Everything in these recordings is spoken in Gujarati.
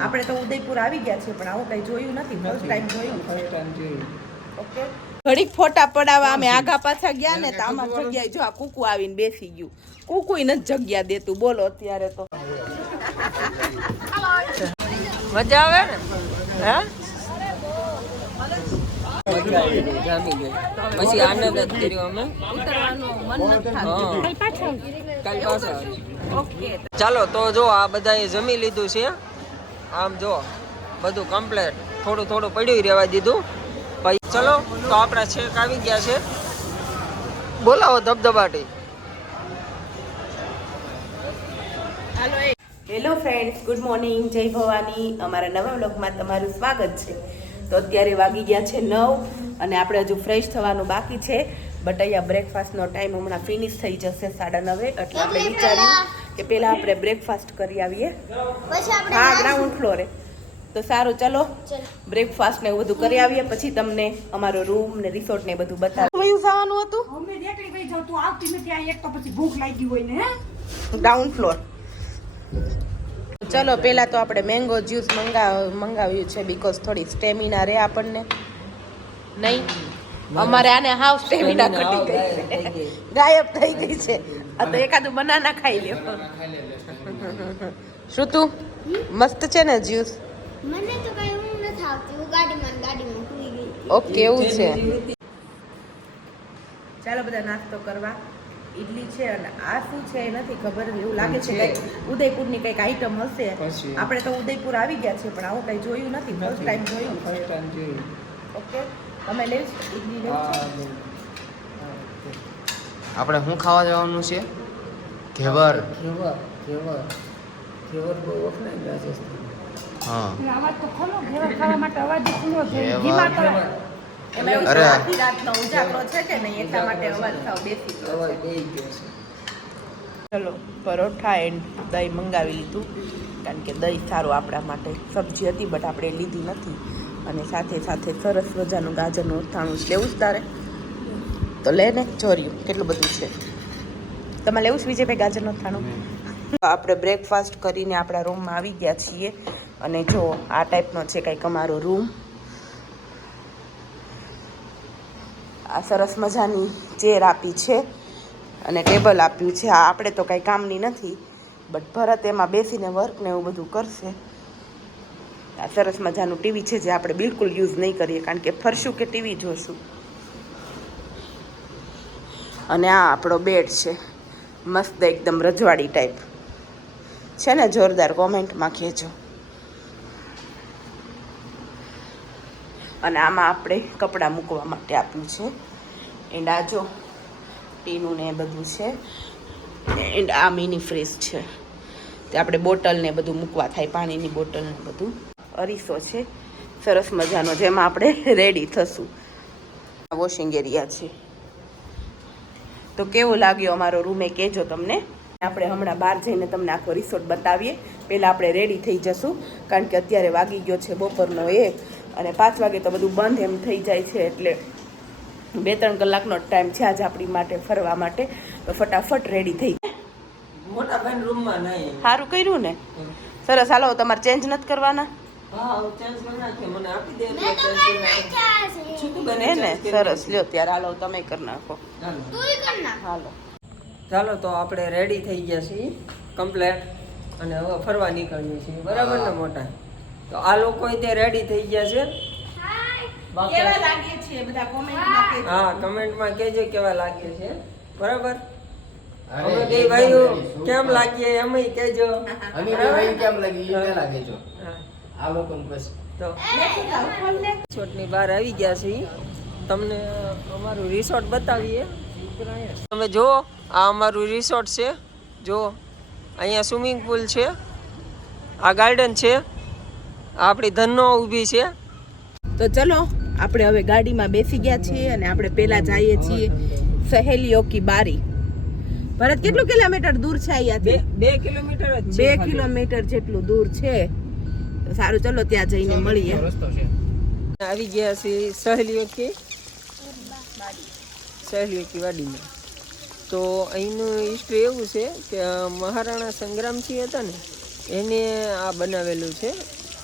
આપણે તો ઉદયપુર આવી ગયા છીએ પણ આવું કઈ જોયું નથી. ફર્સ્ટ ટાઈમ જોયું. ફર્સ્ટ ટાઈમ જોયું. ઓકે ઘડીક ફોટા પડાવવા અમે આગા પાછા ગયા ને તો આમાં જગ્યાએ જો આ કુકુ આવીને બેસી ગયું. કુકુ નથી જગ્યા દેતું. બોલો અત્યારે તો. મજા આવે ને? હે? મજા આવી ગઈ જામી ગઈ પછી આનંદ જ કર્યો અમે. ઉતરવાનું મન નથી થતું. હા કાલ પાછા આવી. ઓકે. ચાલો તો જો આ બધાએ જમી લીધું છે. આમ જો બધું કમ્પ્લેટ થોડું થોડું પડ્યું રહેવા દીધું. ભાઈ ચલો તો આપણા છેક આવી ગયા છે. બોલાવો ધબધબાટી. હેલો ફ્રેન્ડ્સ ગુડ મોર્નિંગ જય ભવાની. અમારા નવા બ્લોગમાં તમારું સ્વાગત છે. તો અત્યારે વાગી ગયા છે નવ અને આપણે હજુ ફ્રેશ થવાનું બાકી છે. બટ અહીંયા બ્રેકફાસ્ટનો ટાઈમ હમણાં ફિનિશ થઈ જશે સાડા નવે એટલે આપણે વિચાર્યું કે પહેલાં આપણે બ્રેકફાસ્ટ કરી આવીએ. હા ગ્રાઉન્ડ ફ્લોરે તો સારું ચલો. બ્રેકફાસ્ટ ને એવું બધું કરી આવીએ પછી તમને અમારો રૂમ ને રિસોર્ટ ને બધું બતાવું વયું જવાનું હતું? અમે એકલી વહી જાવ તું આવતી નથી આ એક તો પછી ભૂખ લાગી હોય ને હે? ગ્રાઉન્ડ ફ્લોર ચલો પહેલાં તો આપણે મેંગો જ્યુસ મંગાવ મંગાવ્યું છે બીકોઝ થોડી સ્ટેમિના રહે આપણને. નહીં અમારે આને હાવ સ્ટેમિના ઘટી ગઈ. છે ગાયબ થઈ ગઈ છે. આ તો એકાદું બનાના ખાઈ લ્યો. શું તું? મસ્ત છે ને જ્યુસ? મને તો કઈ ઊંઘ નથી આવતી. હું ગાડીમાં ગાડીમાં સુઈ ગઈ. ઓકે એવું છે. ચાલો બધા નાસ્તો કરવા. ઈડલી છે અને આ શું છે એ નથી ખબર એવું લાગે છે કે ઉદયપુરની કંઈક આઈટમ હશે. આપણે તો ઉદયપુર આવી ગયા છે પણ આવું કંઈ જોયું નથી. ફર્સ્ટ ટાઈમ જોયું ફર્સ્ટ ટાઈમ જોયું. ઓકે તમે લેવ ઈડલી લેવ. આપણે શું ખાવા જવાનું છે? ઘેવર. ઘેવર ઘેવર. ઘેવર બહુ વખણાય રાજસ્થાન હા. એટલે તો ખોલો ઘેવર ખાવા માટે અવાજ ખુલ્લો છે. ધીમા કરો. એમાં અરે. રાતનો ઉજાગરો છે કે નહીં? એટલા માટે અવાજ થાવ બેસી ગયો અવાજ છે. ગયો છે. ચલો પરોઠા એન્ડ દહીં મંગાવી લીધું. કારણ કે દહીં સારું આપણા માટે. સબ્જી હતી બટ આપણે લીધી નથી. અને સાથે સાથે સરસ મજાનું ગાજરનું અથાણું છે લેવું જ તારે. તો લે ને ચોર્યું કેટલું બધું છે. તમારે લેવું છે વિજયભાઈ ગાજરનું થાણું? આપણે બ્રેકફાસ્ટ કરીને આપણા રૂમમાં આવી ગયા છીએ. અને જો આ ટાઈપનો છે કંઈક અમારો રૂમ આ સરસ મજાની ચેર આપી છે. અને ટેબલ આપ્યું છે. આ આપણે તો કાંઈ કામની નથી બટ ભરત એમાં બેસીને વર્ક ને એવું બધું કરશે. આ સરસ મજાનું ટીવી છે જે આપણે બિલકુલ યુઝ નહીં કરીએ કારણ કે ફરશું કે ટીવી જોશું. અને આ આપણો બેડ છે. મસ્ત એકદમ રજવાડી ટાઈપ છે ને, જોરદાર કોમેન્ટમાં કહેજો. અને આમાં આપણે કપડાં મૂકવા માટે આપ્યું છે. એન્ડ આ જો ટીનું ને એ બધું છે. એન્ડ આ મિની ફ્રીજ છે. તે આપણે બોટલ ને બધું મૂકવા થાય, પાણીની બોટલ ને બધું. અરીસો છે. સરસ મજાનો, જેમાં આપણે રેડી થશું. વોશિંગ એરિયા છે. તો કેવો લાગ્યો અમારો રૂમે? કહેજો તમને. આપણે હમણાં બહાર જઈને તમને આખો રિસોર્ટ બતાવીએ. પહેલાં આપણે રેડી થઈ જશું કારણ કે અત્યારે વાગી ગયો છે બપોરનો એક અને પાંચ વાગે તો બધું બંધ એમ થઈ જાય છે એટલે બે ત્રણ કલાકનો ટાઈમ છે આજ આપણી માટે ફરવા માટે. તો ફટાફટ રેડી થઈ સારું કર્યું ને? સરસ હાલો તમારે ચેન્જ નથી કરવાના? હા ચેન્જ કરી નાખી મને આપી દે મેં તો કરી નાખ્યા છે. છૂટું બને ને સરસ. લ્યો ત્યારે હાલો તમે કરી નાખો. ચાલો. તુંય કર નાખ. હાલો. ચાલો તો આપણે રેડી થઈ ગયા છીએ. કમ્પ્લેટ અને હવે ફરવા નીકળીએ છીએ. બરાબર ને મોટા? તો આ લોકો તે રેડી થઈ ગયા છે. કેવા લાગે છે? બધા કોમેન્ટમાં કહેજો. હા કમેન્ટમાં કહેજો કેવા લાગે છે. બરાબર? અમે બે ભાઈઓ કેમ લાગીએ એમ કહેજો. અમે બે કેમ લાગી એ પહેલા કહેજો હા, આ લોકોને બસ. તો રિસોર્ટની બહાર આવી ગયા છીએ. તમને અમારું રિસોર્ટ બતાવીએ. તમે જુઓ આ અમારું રિસોર્ટ છે. જો અહીંયા સ્વિમિંગ પુલ છે. આ ગાર્ડન છે. આ આપણી ધનો ઊભી છે. તો ચલો આપણે હવે ગાડીમાં બેસી ગયા છીએ અને આપણે પહેલાં જઈએ છીએ સહેલીઓ કી બારી. ભરત કેટલું કિલોમીટર દૂર છે અહીંયાથી બે કિલોમીટર બે કિલોમીટર જેટલું દૂર છે. સારું ચલો ત્યાં જઈને મળીએ. રસ્તો છે. આવી ગયા છે સહેલીઓ કે? સહેલીઓ કે વાડીમાં. તો અહીંનું હિસ્ટ્રી એવું છે કે મહારાણા સંગ્રામસિંહ હતા ને એને આ બનાવેલું છે.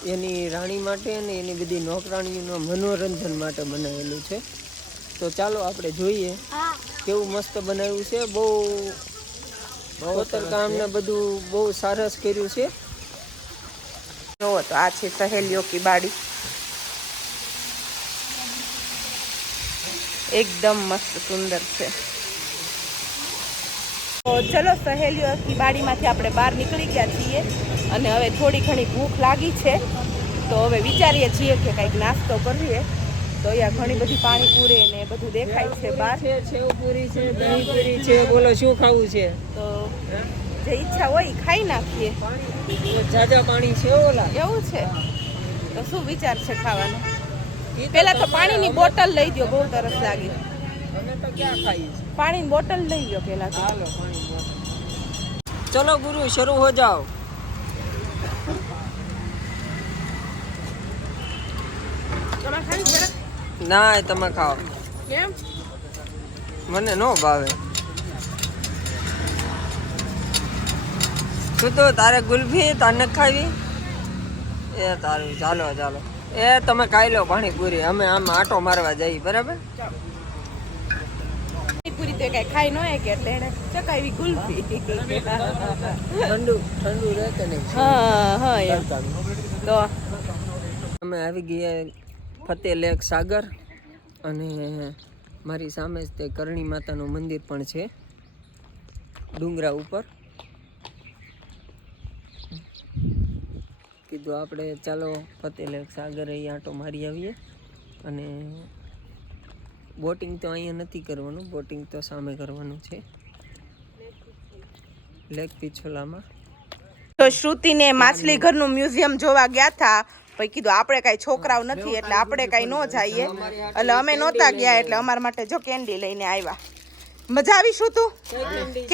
એની રાણી માટે અને એની બધી નોકરાણીઓના મનોરંજન માટે બનાવેલું છે. તો ચાલો આપણે જોઈએ કેવું મસ્ત બનાવ્યું છે. બહુ કોતરકામ ને બધું બહુ સરસ કર્યું છે. જોવો તો આ છે સહેલીઓ કી બાડી. એકદમ મસ્ત સુંદર છે. તો ચલો સહેલીઓ કી બાડીમાંથી આપણે બહાર નીકળી ગયા છીએ અને હવે થોડી ઘણી ભૂખ લાગી છે. તો હવે વિચારીએ છીએ કે કંઈક નાસ્તો કરીએ. તો અહીંયા ઘણી બધી પાણીપુરી ને બધું દેખાય છે બહાર. છે સેવપુરી છે દહીંપુરી છે બોલો શું ખાવું છે? તો જે ઈચ્છા હોય ખાઈ નાખીએ. જાજા પાણી છે ઓલા. એવું છે? તો શું વિચાર છે ખાવાનો? પેલા તો પાણીની બોટલ લઈ દો બહુ તરસ લાગી. પાણીની બોટલ લઈ ગયો પેલા ચલો ગુરુ શરૂ હો જાઓ. ના તમે ખાઓ. કેમ? મને નો ભાવે. શું તો તારે ગુલ્ફી તાર ન ખાવી? એ તારું ચાલો ચાલો. એ તમે ખાઈ લો પાણીપુરી અમે આમ આટો મારવા જઈએ બરાબર? પાણીપુરી તો કઈ ખાઈ ન કે એટલે એને ચકાવી ગુલ્ફી. ઠંડુ ઠંડુ રહે કે નહીં? હા હા તો અમે આવી ગયા લેક સાગર અને મારી સામે જ તે કરણી માતાનું મંદિર પણ છે ડુંગરા ઉપર. કીધું આપણે ચાલો ફતેહ લેક સાગર અહીં આંટો મારી આવીએ. અને બોટિંગ તો અહીંયા નથી કરવાનું બોટિંગ તો સામે કરવાનું છે. લેક પિછોલામાં. તો શ્રુતિને માછલી ઘરનું મ્યુઝિયમ જોવા ગયા હતા પછી કીધું આપણે કાંઈ છોકરાઓ નથી એટલે આપણે કાંઈ ન જઈએ. એટલે અમે નહોતા ગયા એટલે અમારા માટે જો કેન્ડી લઈને આવ્યા. મજા આવી શું તું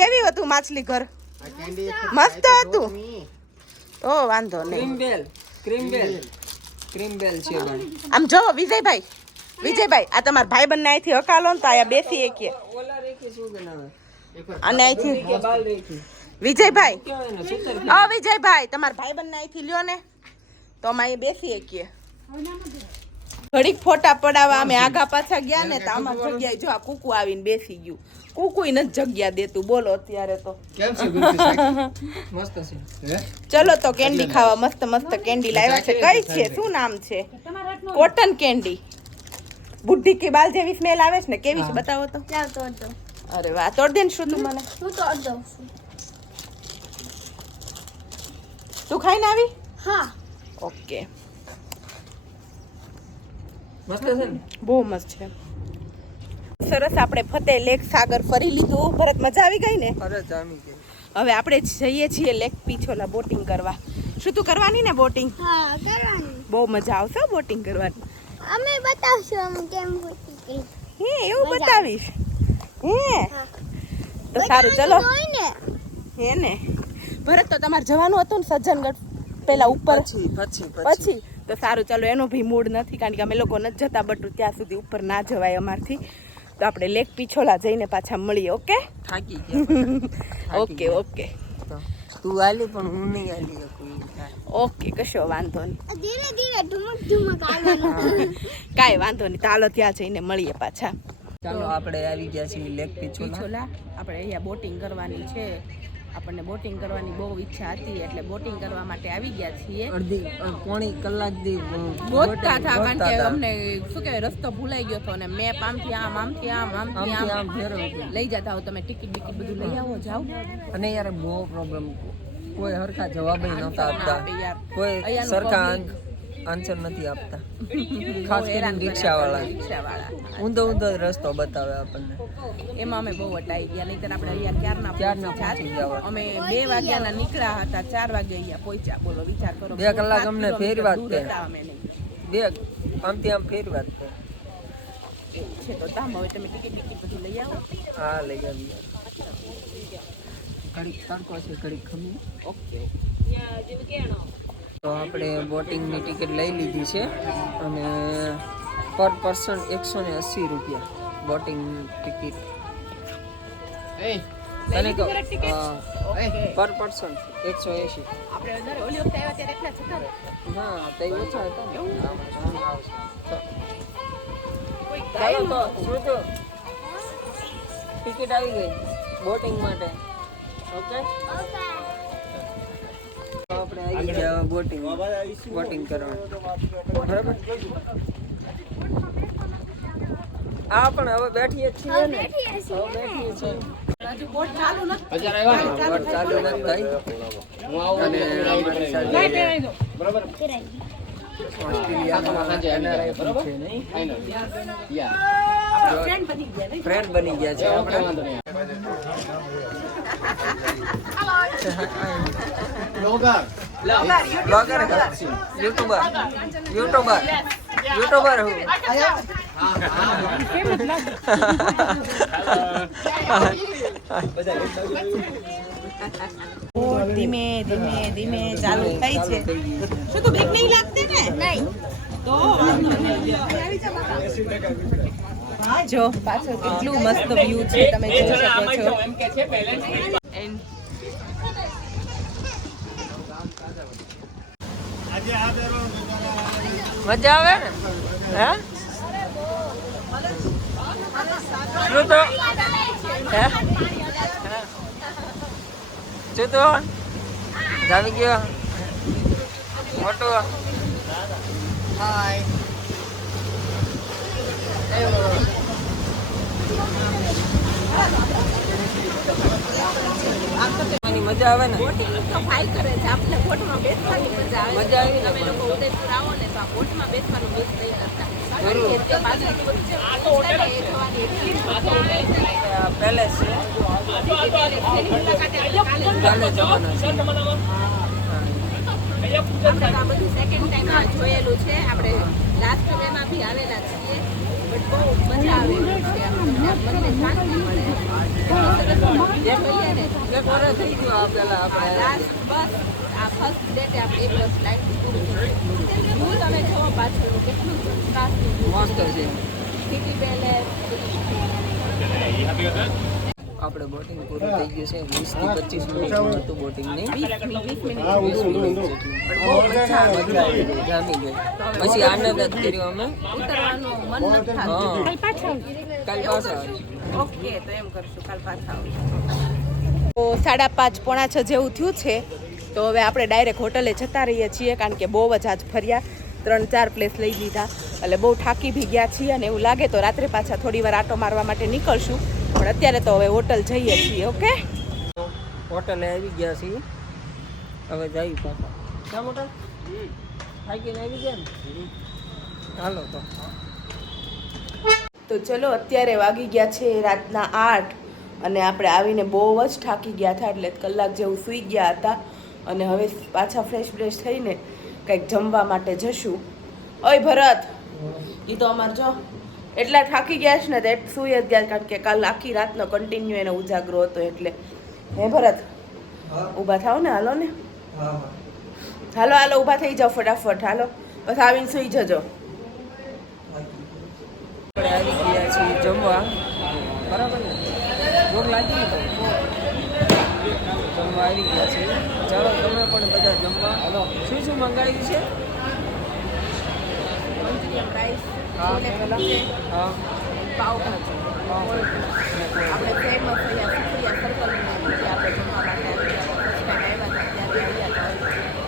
કેવી હતું માછલી ઘર મસ્ત હતું. ઓ વાંધો નહીં. બેલ ક્રીમ બેલ ક્રીમ બેલ છે આમ જો વિજયભાઈ વિજયભાઈ આ તમારા ભાઈ બંને અહીંથી હકાલો ને તો અહીંયા બેસી એકીએ અને અહીંથી વિજયભાઈ. ઓ વિજયભાઈ તમારા ભાઈ બંને અહીંથી લ્યો ને તો અમે અહીંયા બેસી શકીએ. ઘડીક ફોટા પડાવવા અમે આગા પાછા ગયા ને તો આમાં જગ્યાએ જો આ કુકુ આવીને બેસી ગયું. કુકુ નથી જગ્યા દેતું બોલો અત્યારે તો. કેમ છે મસ્ત છે. ચલો તો કેન્ડી ખાવા મસ્ત મસ્ત કેન્ડી લાવ્યા છે. કઈ છે? શું નામ છે? Cotton candy. બુદ્ધિ કે બાલ જેવી સ્મેલ આવે છે ને? કેવી છે? બતાવો તો. અરે વાહ તોડ દે ને શું તું મને. હું તોડ દઉં તું ખાઈને આવી? હા. ઓકે. મસ્ત છે ને? બહુ મસ્ત છે. સરસ આપણે ફતેહ લેક સાગર ફરી લીધું. ભરત મજા આવી ગઈ ને? ગઈ. હવે આપણે જઈએ છીએ લેક પીછોલા બોટિંગ કરવા. શું તું કરવાની ને બોટિંગ હા કરવાની. બહુ મજા આવશે હો બોટિંગ કરવાની. અમે બતાવશું અમે કેમ બોટિંગ હે એવું બતાવીશ? હે? તો સારું ચલો. ને? હે ને? ભરત તો તમારે જવાનું હતું ને સજ્જનગઢ પેલા ઉપર? પછી પછી. પછી? તો સારું ચાલો એનો ભી મૂડ નથી કારણ કે અમે લોકો નથી જતા બટુ ત્યાં સુધી ઉપર ના જવાય અમારથી. તો આપણે લેક પીછોલા જઈને પાછા મળીએ ઓકે થાકી ગયા ઓકે ઓકે તું આલી પણ હું નહીં આલી. ઓકે કશો વાંધો નહીં. ધીરે ધીરે ધુમક ધુમક આવવાનું કાંઈ વાંધો નહીં તાલો ત્યાં જઈને મળીએ પાછા. ચાલો આપણે આવી ગયા છીએ લેક પિછોલા. પીછોલા. આપણે અહીંયા બોટિંગ કરવાની છે. આપણને બોટિંગ કરવાની બહુ ઈચ્છા હતી એટલે બોટિંગ કરવા માટે આવી ગયા છીએ. અડધી પોણી કલાક દી બોટતા હતા કારણ કે અમને શું કહેવાય રસ્તો ભૂલાઈ ગયો હતો અને મેપ આમથી આમ આમથી આમ આમથી આમ. આમ લઈ જતા હો તમે ટિકિટ બિકિટ બધું લઈ આવો જાઓ. અને યાર બહુ પ્રોબ્લેમ કોઈ હરખા જવાબ નહોતા આપતા. કોઈ સરખા. આન્સર નથી આપતા. ખાસ કરીને રિક્ષાવાળા. ઊંધો ઊંધો રસ્તો બતાવે આપણને. એમાં અમે બહુ અટાઈ ગયા નહીં આપણે અહીંયા ક્યારના ક્યારના પહોંચી ગયા અમે બે વાગ્યાના નીકળ્યા હતા ચાર વાગે અહીંયા પહોંચ્યા. બોલો વિચાર કરો બે કલાક અમને ફેરવા જ બે આમ ફેરવા જ. છે તો તામ હવે તમે ટિકિટ ટિકિટ બધી લઈ આવો. હા લઈ આવી ઘડીક તડકો છે ઘડીક ખમી. ઓકે. તો આપણે બોટિંગની ટિકિટ લઈ લીધી છે અને પર પર્સન એકસો ને અસી રૂપિયા બોટિંગ ટિકિટ. તને કહું પર પર્સન એકસો એસી હા તે ઓછા હતા ટિકિટ આવી ગઈ. બોટિંગ માટે. ઓકે. આપણે બોટિંગ બોટિંગ કરવા બરાબર? આ પણ હવે બેઠીએ છીએ ને. હવે બેઠીએ છીએ. હજુ બોટ ચાલુ નથી. બોટ ચાલુ થઈ હું આવું અને અમારી સાથે ફ્રેન્ડ બની ગયા છે આપણે. Blogger blogger YouTuber YouTuber YouTuber હું ધીમે ધીમે ધીમે ચાલુ થઈ છે. શું તો બીક નહીં લાગતી ને? નહીં. તો જો. પાછળ કેટલું મસ્ત વ્યૂ છે તમે જોઈ શકો છો. And મજા આવે ને? હે? શું તો? ગયો? મોટો? હાય મજા આવે ને? બોટિંગ તો ફાઇલ કરે છે. આપણે બોટમાં બેસવાની મજા આવે મજા આવી ને તમે લોકો ઉદયપુર આવો ને તો આ બોટમાં બેસવાનું મિસ નહીં કરતા પેલેસ છે. આપણે લાસ્ટ વેમાં બી આવેલા છીએ. મસ્ત છે સિટી પેલેસ આપણે બોટિંગ પૂરું થઈ ગયું છે. વીસથી પચીસ મિનિટ હતું બોટિંગ નહીં વીસ મિનિટ જેટલું. બહુ મજા આવી ગઈ જામી ગઈ પછી આનંદ જ કર્યો અમે. ઉતરવાનું મન નથી હા થતું. કાલ પાછા ઓકે તો એમ કરશું. કાલ પાછા તો સાડા પાંચ પોણા છ જેવું થયું છે. તો હવે આપણે ડાયરેક્ટ હોટલે જતા રહીએ છીએ કારણ કે બહુ જ આજ ફર્યા. ત્રણ ચાર પ્લેસ લઈ લીધા. એટલે બહુ થાકી ભી ગયા છીએ અને એવું લાગે તો રાત્રે પાછા થોડી વાર આટો મારવા માટે નીકળશું. પણ અત્યારે તો હવે હોટલ જઈએ છીએ ઓકે? હોટલે આવી ગયા છીએ. હવે જઈ પાછા. ક્યાં હોટલ થાકીને આવી ગયા ને? હાલો તો. તો ચલો અત્યારે વાગી ગયા છે રાતના આઠ અને આપણે આવીને બહુ જ થાકી ગયા હતા એટલે કલાક જેવું સૂઈ ગયા હતા અને હવે પાછા ફ્રેશ ફ્રેશ થઈને કંઈક જમવા માટે જશું. ઓય ભરત એ તો અમારે જો. એટલા થાકી ગયા છે ને તો સૂઈ જ ગયા કારણ કે કાલ આખી રાતનો કન્ટિન્યુ એનો ઉજાગરો હતો એટલે. હે ભરત? ઊભા થાવ ને, હાલો ને. હાલો હાલો, ઊભા થઈ જાઓ ફટાફટ, હાલો. બસ આવીને સૂઈ જજો. આપણે આવી ગયા છીએ જમવા. બરાબર ને? જમવા આવી ગયા છે ચાલો, તમે પણ બધા જમવા. શું શું મંગાવ્યું છે? આપણે ફેમસ અહીંયા સુપ્રિયા સર્કલની આપણે જમવા માટે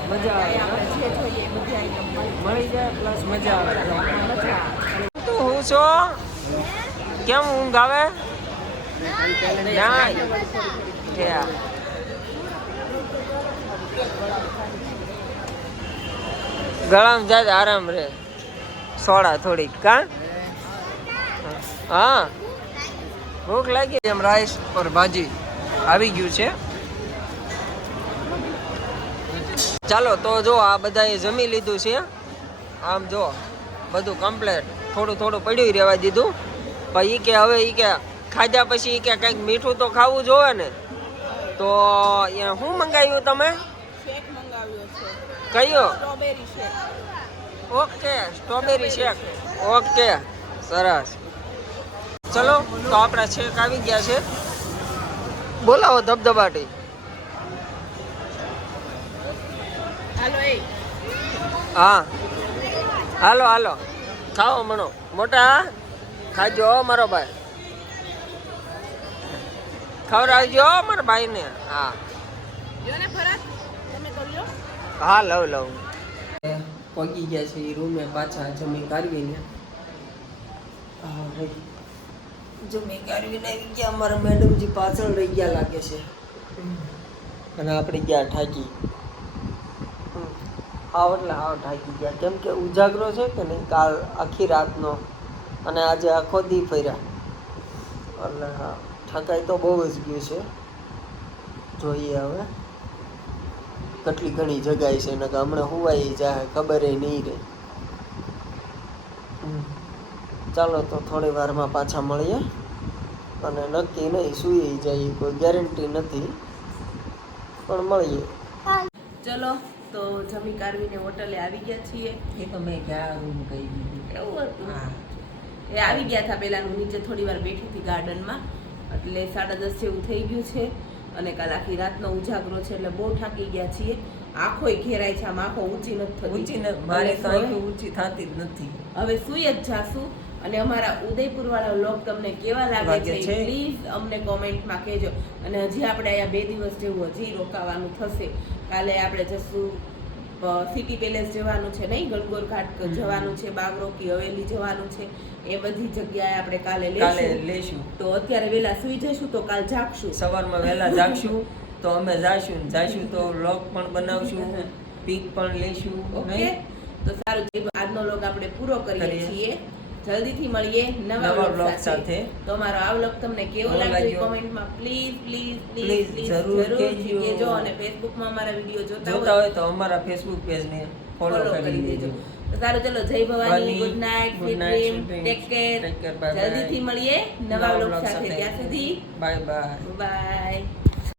મજા મળી જાય પ્લસ મજા આવે. તો હું છો? કેમ ઊંઘ આવે? ગળામાં જાય આરામ રે સોડા થોડીક કા? હા. ભૂખ લાગી એમ રાઈસ ઓર ભાજી. આવી ગયું છે. ચાલો તો જો આ બધાએ જમી લીધું છે. આમ જો બધું કમ્પ્લેટ થોડું થોડું પડ્યું રહેવા દીધું. પણ ઈ કે હવે ઈ કે ખાધા પછી ઈ કે કંઈક મીઠું તો ખાવું જોવે ને. તો એ શું મંગાવ્યું તમે? કયો? Strawberry shake. Okay strawberry shake. Okay સરસ. ચલો તો આપણા શેક આવી ગયા છે. બોલાવો ધબધબાટી. હા. હાલો હાલો. ખાઓ મણો. મોટા ખાજો મારો ભાઈ. ખવડાવજો મારા ભાઈને. હા. હા લવ લવ પગી ગયા છે એ રૂમે પાછા જમી કાઢવીને. જમી કાઢવીને આવી ગયા અમારા મેડમજી પાછળ રહી ગયા લાગે છે. અને આપણે ગયા ઠાકી આવ એટલે આવ ઠાકી ગયા. કેમ કે ઉજાગરો છે કે નહીં કાલ આખી રાતનો. અને આજે આખો દી ફર્યા. એટલે હા ઠકાઈ તો બહુ જ ગયું છે. જોઈએ હવે. કેટલી ઘણી જગ્યાએ છે ને હમણાં હુવાઈ જાય ખબર નહીં રહે. હમ. ચાલો તો થોડી વારમાં પાછા મળીએ. અને નક્કી નહીં સુઈ જાય કોઈ ગેરંટી નથી. પણ મળીએ. ચલો તો જમી કારવીને હોટલે આવી ગયા છીએ. એ તો મેં ક્યાં રૂમ કહી દીધું? એવું હતું. એ આવી ગયા હતા પહેલાં નીચે થોડી વાર બેઠી હતી ગાર્ડનમાં એટલે સાડા દસ જેવું થઈ ગયું છે. અને કાલ આખી રાતનો ઉજાગરો છે એટલે બહુ થાકી ગયા છીએ. આંખો ઘેરાય છે આમ આંખો ઊંચી નથી ઊંચી મારે આંખો ઊંચી થતી જ નથી. હવે સુઈ જ જાશું અને અમારા ઉદયપુર વાળા લોક તમને કેવા લાગે છે? પ્લીઝ અમને કોમેન્ટમાં કહેજો. અને હજી આપણે અહીંયા બે દિવસ જેવું હજી રોકાવાનું થશે. કાલે આપણે જશું સિટી પેલેસ જવાનું છે નહીં? ગણગોર ઘાટ જવાનું છે બાગરોકી હવેલી જવાનું છે એ બધી જગ્યાએ આપણે કાલે કાલે લેશું. તો અત્યારે વેલા સુઈ જશું તો કાલ જાગશું. સવારમાં વહેલા જાગશું તો અમે જાશું. જાશું તો વ્લોગ પણ બનાવશું પીક પણ લેશું ઓકે. તો સારું આજનો લોગ આપણે પૂરો કરીએ. છીએ. જલ્દીથી મળીએ નવા બ્લોગ સાથે. તો મારો આ બ્લોગ તમને કેવો લાગ્યો? કોમેન્ટમાં પ્લીઝ પ્લીઝ પ્લીઝ જરૂર કહેજો. અને ફેસબુકમાં અમારા વીડિયો જોતા હોય તો અમારા ફેસબુક પેજને ફોલો કરી દેજો. સારું ચલો જય Bhavani. Good night. Take care. જલ્દીથી મળીએ નવા બ્લોગ સાથે. ત્યાં સુધી બાય બાય બાય